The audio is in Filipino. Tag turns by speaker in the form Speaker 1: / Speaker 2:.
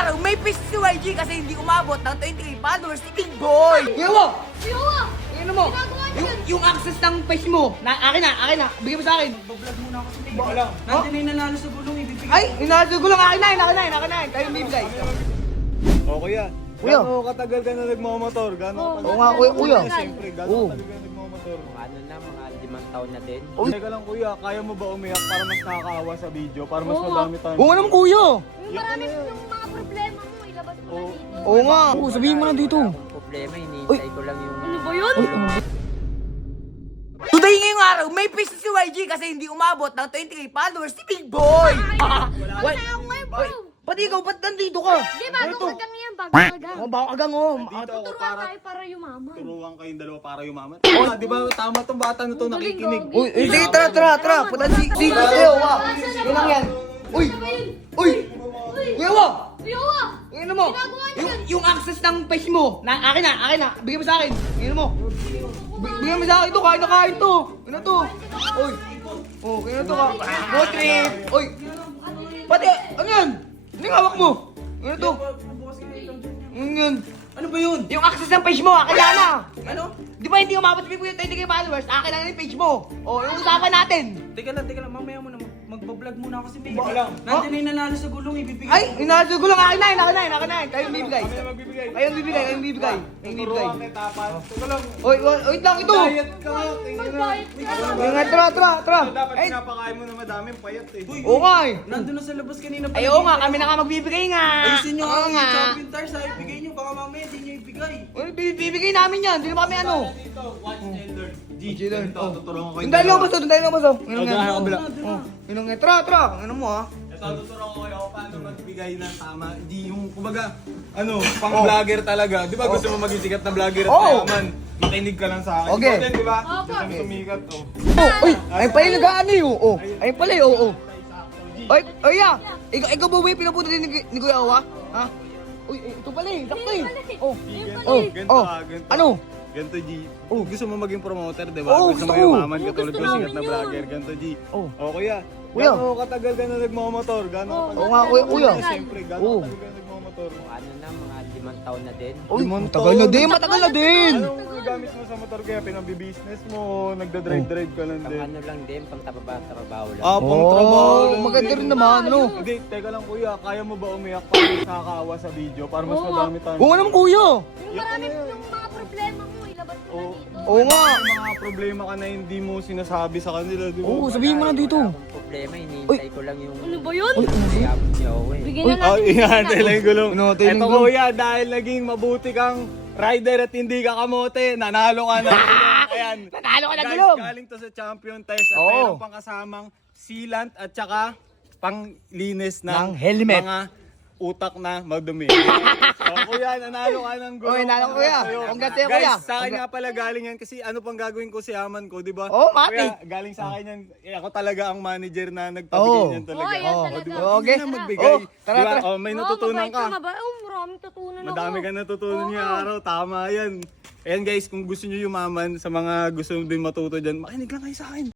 Speaker 1: araw, may piece si YG kasi hindi umabot ng 20k followers ni Big Boy.
Speaker 2: Yawa!
Speaker 3: Yawa!
Speaker 2: Ano mo?
Speaker 3: Ginagawa niyo yan.
Speaker 2: Yung access ng page mo, akin na. Bigyan mo sa akin.
Speaker 4: Vlog muna ako sa May.
Speaker 2: Ba lang.
Speaker 4: Nandiyan na yung nanalo sa gulong, ibibigay.
Speaker 2: Ay, inaalala ko lang. Akin na. Kayo bibigay.
Speaker 5: O kuya,
Speaker 2: Kuya.
Speaker 5: gano'ng katagal ka na nagmamotor? Gano'ng
Speaker 2: Oo nga, kuya.
Speaker 5: Siyempre,
Speaker 2: Oo.
Speaker 5: gano'ng katagal ka na nagmamotor?
Speaker 6: Ano na, mga 5 taon na din.
Speaker 5: Teka lang kuya, kaya mo ba umiyak para mas nakakaawa sa video? Para mas madami tayo?
Speaker 2: Oo naman, kuya.
Speaker 3: Yung marami yung mga problema mo, ilabas mo na dito.
Speaker 2: Oo nga. Oo, sabihin mo na dito.
Speaker 6: Ang problema, hinihintay ko lang yung...
Speaker 3: Ano ba yun?
Speaker 1: Today ngayong araw, may piece si YG kasi hindi umabot ng 20k followers ni Big Boy.
Speaker 3: Wala ako ngayon, bro.
Speaker 2: Pati ikaw, ba't nandito ka?
Speaker 3: Di, bago ka gang yan, bago ka gang.
Speaker 2: Oh, baka agang oh.
Speaker 5: Dito ako
Speaker 3: Tuturuan
Speaker 5: para
Speaker 3: tayo para yumaman.
Speaker 5: turuan kayong dalawa para yumaman. Oh, di ba tama tong bata na to nakikinig?
Speaker 2: Uy, hindi, tara. Putan si Kuya, wa. Yun lang yan. Uy! Yawa!
Speaker 3: Yawa!
Speaker 2: Ano mo?
Speaker 3: Ginagawa niyo yan.
Speaker 2: Yung access ng page mo, akin na. Bigyan mo sa akin. Ano mo? Bigyan mo sa akin ito, kain to. Ano to? Uy. Oh, kaya to ka. Road trip. Uy. Pati, ano yan? Ano yung hawak mo? Ano to? Ano yan?
Speaker 4: Ano ba yun?
Speaker 2: Yung access ng page mo, akin na.
Speaker 4: Ano?
Speaker 2: Di ba hindi umabot sa 20k followers? Akin na yung page mo. Oh, yung usapan natin.
Speaker 4: Teka lang, mamaya mo na. Magbablog muna ako sa May.
Speaker 5: Ba lang.
Speaker 4: Nandiyan na yung nanalo sa gulong, ibibigay.
Speaker 2: Ay, inaalala ko lang. Akin na. Kayo bibigay.
Speaker 5: Kami magbibigay.
Speaker 2: Kayo bibigay.
Speaker 5: Turuan kita pa. Teka lang.
Speaker 2: Oy, wait lang ito.
Speaker 5: Diet ka nga. tingnan na.
Speaker 3: Mag-diet ka.
Speaker 2: Ayun nga, tara.
Speaker 5: Dapat
Speaker 2: Ay,
Speaker 5: pinapakain mo na madaming payat eh.
Speaker 2: oo nga eh.
Speaker 4: Nandun na sa labas kanina pa.
Speaker 2: Ay, oo nga, kami na nga magbibigay nga.
Speaker 4: Ayusin nyo
Speaker 2: Oo
Speaker 4: ang
Speaker 2: nga.
Speaker 4: champion tires, ha? Ibigay nyo. Baka mamaya di nyo ibigay.
Speaker 2: Uy, bibigay namin yan. Hindi naman kami ano.
Speaker 5: Dito, watch and learn.
Speaker 2: G,
Speaker 5: Ganito, tuturuan ko
Speaker 2: Doon tayo lumabas. Yun nga.
Speaker 5: Okay, kabila.
Speaker 2: Yun nga. Tara. Ano mo ha?
Speaker 5: Ito, tuturuan ko kayo kung paano magbigay ng tama. Di yung, kumbaga, pang-vlogger talaga. Di ba gusto mo maging sikat na vlogger at
Speaker 2: Oh.
Speaker 5: mayaman? Makinig ka lang sa akin.
Speaker 2: Okay.
Speaker 5: Ikaw din, di ba?
Speaker 3: Opo.
Speaker 5: Gusto mo sumikat, oh.
Speaker 2: Uy, ay pala yung nag-ano yun. Ayun pala yun. Ay, ya. Ikaw ba yung pinapunta din ni Kuya Awa? Ha? Uy, ito pala eh. Sakto eh. Oh.
Speaker 5: Ganito, ganito.
Speaker 2: Ano?
Speaker 5: Ganito, G.
Speaker 2: Oh.
Speaker 5: Gusto mo maging promoter, di ba?
Speaker 2: Oo,
Speaker 5: gusto
Speaker 2: gusto
Speaker 5: mo
Speaker 2: ko.
Speaker 5: yumaman katulad
Speaker 3: Gusto
Speaker 5: ko, sikat
Speaker 3: namin
Speaker 5: na
Speaker 3: yun.
Speaker 5: vlogger. Ganito, G.
Speaker 2: Oh.
Speaker 5: O, kuya.
Speaker 2: Kuya.
Speaker 5: Gano'ng katagal ka na nagmamotor? Gano'ng katagal?
Speaker 2: Oo nga, kuya.
Speaker 5: Siyempre,
Speaker 2: Oo.
Speaker 5: gano'ng katagal ka na nagmamotor?
Speaker 6: Ano na, mga 5 taon na din.
Speaker 2: Uy,
Speaker 5: Limon
Speaker 2: matagal na din.
Speaker 5: Anong gamit mo sa motor kaya? Pinag-business mo, nagda-drive ka lang
Speaker 6: Pang
Speaker 5: din.
Speaker 6: ano lang din, pang trabaho lang.
Speaker 5: Ah, pang trabaho lang
Speaker 2: maganda
Speaker 5: din.
Speaker 2: rin naman, ano?
Speaker 5: Hindi, teka lang kuya, kaya mo ba umiyak para mas nakakaawa sa video? Para mas madami tayo?
Speaker 2: Oo naman, kuya.
Speaker 3: Yung marami yung mga problema mo, ilabas mo na dito.
Speaker 2: Oo nga.
Speaker 5: May mga problema ka na hindi mo sinasabi sa kanila, di ba?
Speaker 2: Oo, sabihin mo na dito.
Speaker 6: Wala akong problema, hinihintay ko lang yung...
Speaker 3: Ano ba yun?
Speaker 6: Iyabot niya ako eh.
Speaker 3: Bigyan na
Speaker 5: Oh,
Speaker 3: natin.
Speaker 5: ihantay lang yung gulong.
Speaker 2: Hinantay lang
Speaker 5: Eto
Speaker 2: yung gulong.
Speaker 5: kuya, dahil naging mabuti kang rider at hindi ka kamote, nanalo ka na. Ayan.
Speaker 2: Nanalo ka ng
Speaker 5: Guys,
Speaker 2: gulong.
Speaker 5: galing to sa Champion Tires at
Speaker 2: Oo.
Speaker 5: mayroon pang kasamang sealant at saka panglinis
Speaker 2: Ng
Speaker 5: ng
Speaker 2: helmet.
Speaker 5: mga utak na madumi. So, kuya, nanalo ka ng gulong.
Speaker 2: Oy, nanalo ko, kuya. Congrats sa'yo,
Speaker 5: Guys,
Speaker 2: kuya.
Speaker 5: sa akin nga pala galing yan kasi ano pang gagawin ko si Aman ko, di ba?
Speaker 2: Oo, matik.
Speaker 5: Kuya, galing sa akin yan. Ako talaga ang manager na nagpabigay
Speaker 2: Oo.
Speaker 5: niyan talaga.
Speaker 3: Oo, yan talaga.
Speaker 5: di ba?
Speaker 2: Okay.
Speaker 5: Hindi na magbigay.
Speaker 2: Oh, tara,
Speaker 5: Di ba?
Speaker 2: tara.
Speaker 5: Oh, may natutunan ka.
Speaker 3: Maraming tutunan ako.
Speaker 5: Madami ka natutunan niya araw. Tama yan. Ayan guys, kung gusto niyo yumaman sa mga gusto din matuto dyan, makinig lang kayo sa akin.